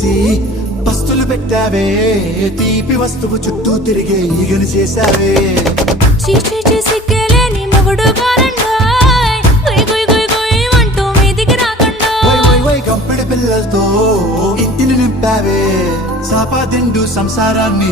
చేసి పస్తులు పెట్టావే, తీపి వస్తువు చుట్టూ తిరిగే ఈగను చేసావే. చీచీ సిగ్గలేని మొగుడు కారండాయ్, గుయ్ గుయ్ గుయ్ గుయ్ అంటూ మీదికి రాకండా. వై గంపెడి పిల్లలతో ఇంటిని నింపావే, సాపా దిండు సంసారాన్ని